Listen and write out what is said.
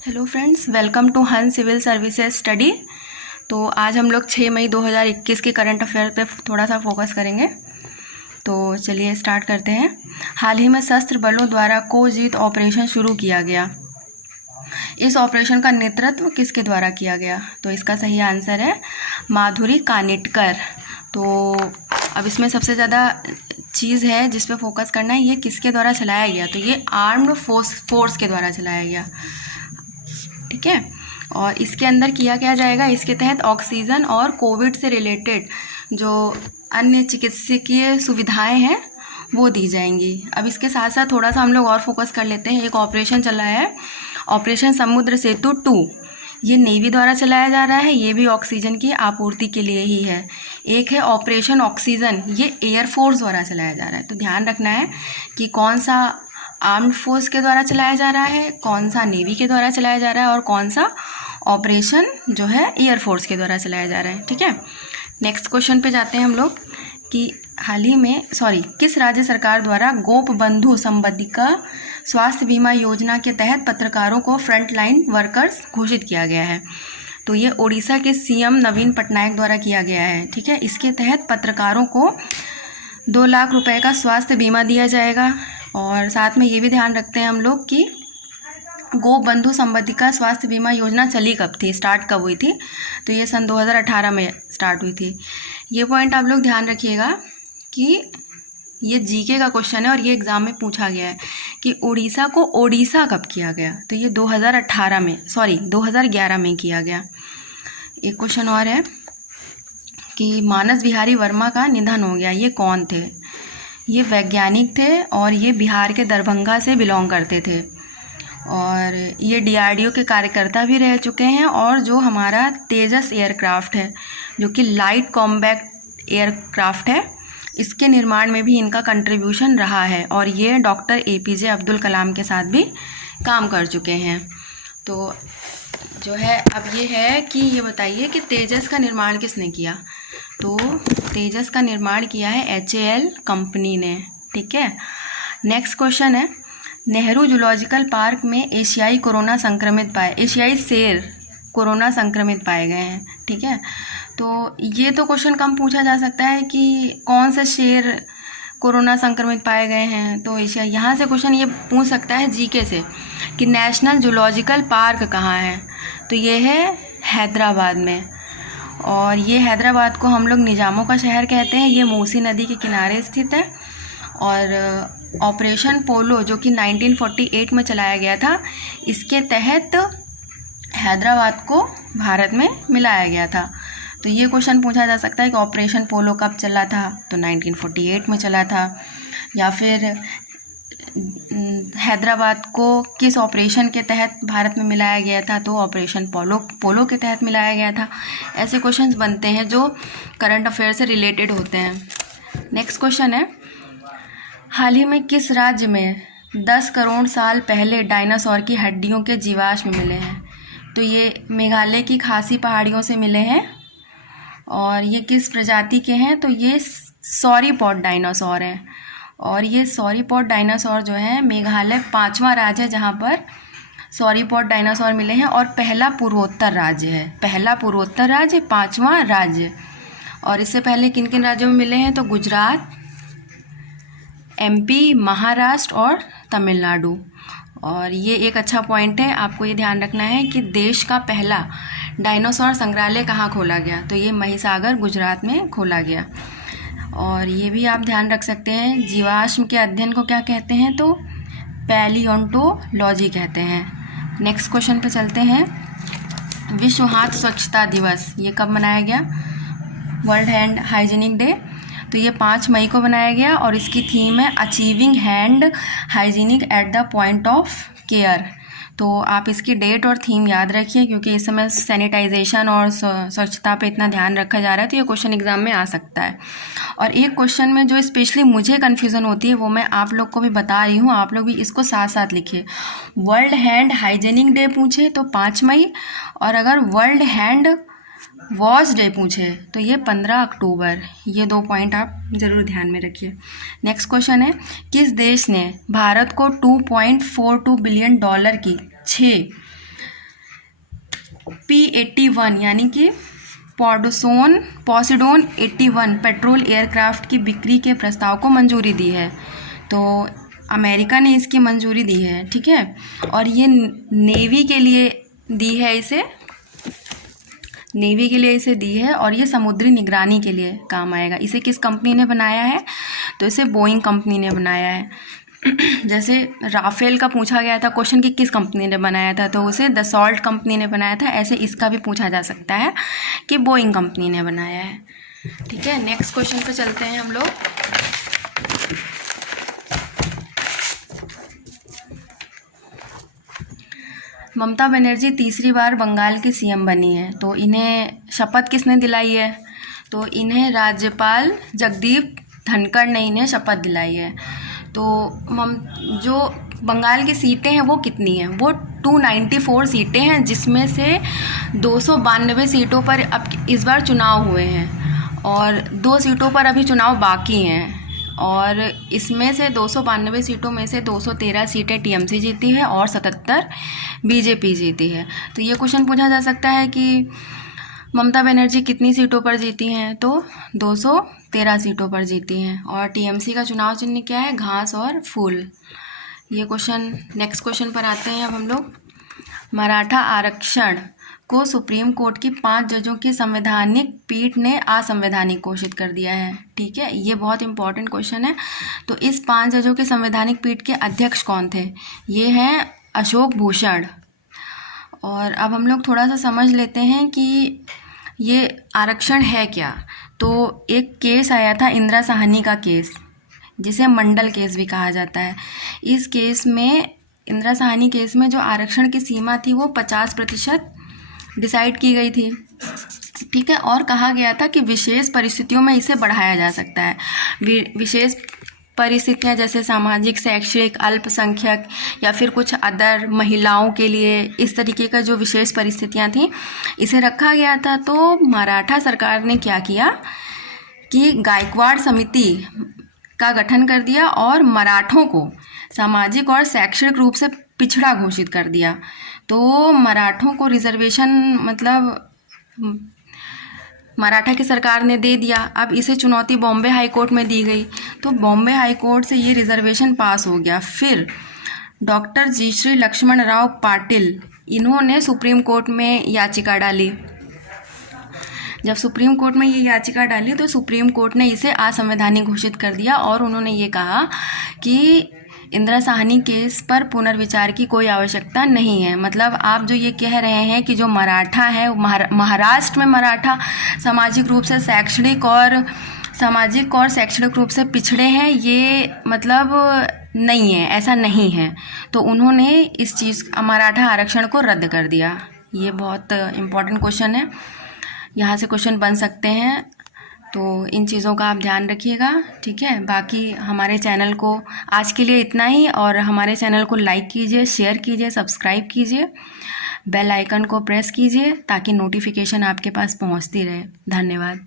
Hello friends, welcome to हन civil services study. तो आज हम लोग 6 मई 2021 के करंट अफेयर पे थोड़ा सा फोकस करेंगे। तो चलिए स्टार्ट करते हैं। हाल ही में सशस्त्र बलों द्वारा कोजीत ऑपरेशन शुरू किया गया। इस ऑपरेशन का नेतृत्व किसके द्वारा किया गया? तो इसका सही आंसर है माधुरी कानिटकर। तो अब इसमें सबसे ज़्यादा चीज़ है जिस पे फोकस करना है, ये किसके द्वारा चलाया गया? तो ये आर्म्ड फोर्स के द्वारा चलाया गया, ठीक है। और इसके अंदर किया क्या जाएगा? इसके तहत ऑक्सीजन और कोविड से रिलेटेड जो अन्य चिकित्सकीय सुविधाएं हैं वो दी जाएंगी। अब इसके साथ साथ थोड़ा सा हम लोग और फोकस कर लेते हैं। एक ऑपरेशन चल रहा है, ऑपरेशन समुद्र सेतु 2। ये नेवी द्वारा चलाया जा रहा है, ये भी ऑक्सीजन की आपूर्ति के लिए ही है। एक है ऑपरेशन ऑक्सीजन, ये एयरफोर्स द्वारा चलाया जा रहा है। तो ध्यान रखना है कि कौन सा आर्म्ड फोर्स के द्वारा चलाया जा रहा है, कौन सा नेवी के द्वारा चलाया जा रहा है और कौन सा ऑपरेशन जो है एयरफोर्स के द्वारा चलाया जा रहा है, ठीक है। नेक्स्ट क्वेश्चन पे जाते हैं हम लोग कि हाल ही में किस राज्य सरकार द्वारा गोप बंधु संबंधिका स्वास्थ्य बीमा योजना के तहत पत्रकारों को फ्रंटलाइन वर्कर्स घोषित किया गया है? तो ये ओडिशा के सीएम नवीन पटनायक द्वारा किया गया है, ठीक है। इसके तहत पत्रकारों को 2 लाख रुपए का स्वास्थ्य बीमा दिया जाएगा। और साथ में ये भी ध्यान रखते हैं हम लोग कि गोप बंधु संबंधिका स्वास्थ्य बीमा योजना चली कब थी, स्टार्ट कब हुई थी? तो ये सन 2018 में स्टार्ट हुई थी। ये पॉइंट आप लोग ध्यान रखिएगा कि ये जीके का क्वेश्चन है और ये एग्ज़ाम में पूछा गया है कि उड़ीसा को ओडिशा कब किया गया? तो ये 2011 में किया गया। एक क्वेश्चन और है कि मानस बिहारी वर्मा का निधन हो गया, ये कौन थे? ये वैज्ञानिक थे और ये बिहार के दरभंगा से बिलोंग करते थे और ये डीआरडीओ के कार्यकर्ता भी रह चुके हैं। और जो हमारा तेजस एयरक्राफ्ट है जो कि लाइट कॉम्बैट एयरक्राफ्ट है, इसके निर्माण में भी इनका कंट्रीब्यूशन रहा है और ये डॉक्टर एपीजे अब्दुल कलाम के साथ भी काम कर चुके हैं। तो जो है अब ये है कि ये बताइए कि तेजस का निर्माण किसने किया? तो तेजस का निर्माण किया है HAL कंपनी ने, ठीक है। नेक्स्ट क्वेश्चन है, नेहरू जूलॉजिकल पार्क में एशियाई शेर कोरोना संक्रमित पाए गए हैं, ठीक है। तो ये तो क्वेश्चन कम पूछा जा सकता है कि कौन से शेर कोरोना संक्रमित पाए गए हैं। तो एशिया, यहाँ से क्वेश्चन ये पूछ सकता है जीके से कि नेशनल जूलॉजिकल पार्क कहाँ है? तो ये है हैदराबाद में। और ये हैदराबाद को हम लोग निजामों का शहर कहते हैं। ये मूसी नदी के किनारे स्थित है। और ऑपरेशन पोलो जो कि 1948 में चलाया गया था, इसके तहत हैदराबाद को भारत में मिलाया गया था। तो ये क्वेश्चन पूछा जा सकता है कि ऑपरेशन पोलो कब चला था? तो 1948 में चला था। या फिर हैदराबाद को किस ऑपरेशन के तहत भारत में मिलाया गया था? तो ऑपरेशन पोलो के तहत मिलाया गया था। ऐसे क्वेश्चंस बनते हैं जो करंट अफेयर से रिलेटेड होते हैं। नेक्स्ट क्वेश्चन है, हाल ही में किस राज्य में 10 करोड़ साल पहले डायनासोर की हड्डियों के जीवाश्म मिले हैं? तो ये मेघालय की खासी पहाड़ियों से मिले हैं। और ये किस प्रजाति के हैं? तो ये सॉरीपॉड डायनासोर हैं। और ये सॉरीपॉड डायनासोर जो है, मेघालय 5वां राज्य है जहाँ पर सॉरीपॉड डायनासोर मिले हैं और पहला पूर्वोत्तर राज्य है। पहला पूर्वोत्तर राज्य, 5वां राज्य। और इससे पहले किन किन राज्यों में मिले हैं? तो गुजरात, MP, महाराष्ट्र और तमिलनाडु। और ये एक अच्छा पॉइंट है, आपको ये ध्यान रखना है कि देश का पहला डायनासोर संग्रहालय कहाँ खोला गया? तो ये महिसागर, गुजरात में खोला गया। और ये भी आप ध्यान रख सकते हैं, जीवाश्म के अध्ययन को क्या कहते हैं? तो पैलियोंटोलॉजी कहते हैं। नेक्स्ट क्वेश्चन पे चलते हैं, विश्व हाथ स्वच्छता दिवस ये कब मनाया गया? World hand hygienic day. तो ये 5 मई को बनाया गया और इसकी थीम है achieving hand hygienic at the point of care. तो आप इसकी डेट और थीम याद रखिए क्योंकि इस समय सैनिटाइजेशन और स्वच्छता पे इतना ध्यान रखा जा रहा है, तो ये क्वेश्चन एग्जाम में आ सकता है। और एक क्वेश्चन में जो स्पेशली मुझे कन्फ्यूज़न होती है वो मैं आप लोग को भी बता रही हूँ, आप लोग भी इसको साथ साथ लिखिए। वर्ल्ड हैंड हाइजीनिक डे पूछे तो 5 मई, और अगर वर्ल्ड हैंड वॉश डे पूछे तो ये 15 अक्टूबर। ये 2 पॉइंट आप ज़रूर ध्यान में रखिए। नेक्स्ट क्वेश्चन है, किस देश ने भारत को $2.42 बिलियन की 6 P-81 यानी कि पोसिडोन 81 पेट्रोल एयरक्राफ्ट की बिक्री के प्रस्ताव को मंजूरी दी है। तो अमेरिका ने इसकी मंजूरी दी है, ठीक है। और ये नेवी के लिए दी है, इसे नेवी के लिए इसे दी है, और ये समुद्री निगरानी के लिए काम आएगा। इसे किस कंपनी ने बनाया है? तो इसे बोइंग कंपनी ने बनाया है। जैसे राफेल का पूछा गया था क्वेश्चन कि किस कंपनी ने बनाया था, तो उसे दसॉल्ट कंपनी ने बनाया था। ऐसे इसका भी पूछा जा सकता है कि बोइंग कंपनी ने बनाया है, ठीक है। नेक्स्ट क्वेश्चन पे चलते हैं हम लोग। ममता बनर्जी तीसरी बार बंगाल की सीएम बनी है, तो इन्हें शपथ किसने दिलाई है? तो इन्हें राज्यपाल जगदीप धनखड़ ने इन्हें शपथ दिलाई है। तो जो बंगाल की सीटें हैं वो कितनी हैं? वो 294 सीटें हैं, जिसमें से 292 सीटों पर अब इस बार चुनाव हुए हैं और 2 सीटों पर अभी चुनाव बाकी हैं। और इसमें से 292 सीटों में से 213 सीटें टीएमसी जीती है और 77 बीजेपी जीती है। तो ये क्वेश्चन पूछा जा सकता है कि ममता बनर्जी कितनी सीटों पर जीती हैं? तो 213 सीटों पर जीती हैं। और टीएमसी का चुनाव चिन्ह क्या है? घास और फूल। ये क्वेश्चन, नेक्स्ट क्वेश्चन पर आते हैं अब हम लोग। मराठा आरक्षण को सुप्रीम कोर्ट की 5 जजों की संवैधानिक पीठ ने असंवैधानिक घोषित कर दिया है, ठीक है। ये बहुत इंपॉर्टेंट क्वेश्चन है। तो इस 5 जजों की संवैधानिक पीठ के अध्यक्ष कौन थे? ये हैं अशोक भूषण। और अब हम लोग थोड़ा सा समझ लेते हैं कि ये आरक्षण है क्या। तो एक केस आया था, इंदिरा साहनी का केस, जिसे मंडल केस भी कहा जाता है। इस केस में, इंदिरा साहनी केस में जो आरक्षण की सीमा थी वो 50% डिसाइड की गई थी, ठीक है। और कहा गया था कि विशेष परिस्थितियों में इसे बढ़ाया जा सकता है। विशेष परिस्थितियां जैसे सामाजिक, शैक्षिक, अल्पसंख्यक या फिर कुछ अदर महिलाओं के लिए, इस तरीके का जो विशेष परिस्थितियां थी, इसे रखा गया था। तो मराठा सरकार ने क्या किया कि गायकवाड़ समिति का गठन कर दिया और मराठों को सामाजिक और शैक्षणिक रूप से पिछड़ा घोषित कर दिया। तो मराठों को रिजर्वेशन मतलब मराठा की सरकार ने दे दिया। अब इसे चुनौती बॉम्बे हाई कोर्ट में दी गई, तो बॉम्बे हाई कोर्ट से ये रिजर्वेशन पास हो गया। फिर डॉक्टर जी श्री लक्ष्मण राव पाटिल, इन्होंने सुप्रीम कोर्ट में याचिका डाली। जब सुप्रीम कोर्ट में ये याचिका डाली तो सुप्रीम कोर्ट ने इसे असंवैधानिक घोषित कर दिया और उन्होंने ये कहा कि इंदिरा साहनी केस पर पुनर्विचार की कोई आवश्यकता नहीं है। मतलब आप जो ये कह रहे हैं कि जो मराठा है, महाराष्ट्र में मराठा सामाजिक रूप से शैक्षणिक रूप से पिछड़े हैं, ये मतलब नहीं है, ऐसा नहीं है। तो उन्होंने इस चीज़, मराठा आरक्षण को रद्द कर दिया। ये बहुत इम्पोर्टेंट क्वेश्चन है, यहाँ से क्वेश्चन बन सकते हैं। तो इन चीज़ों का आप ध्यान रखिएगा, ठीक है। बाकी हमारे चैनल को आज के लिए इतना ही, और हमारे चैनल को लाइक कीजिए, शेयर कीजिए, सब्सक्राइब कीजिए, बेल आइकन को प्रेस कीजिए ताकि नोटिफिकेशन आपके पास पहुंचती रहे। धन्यवाद।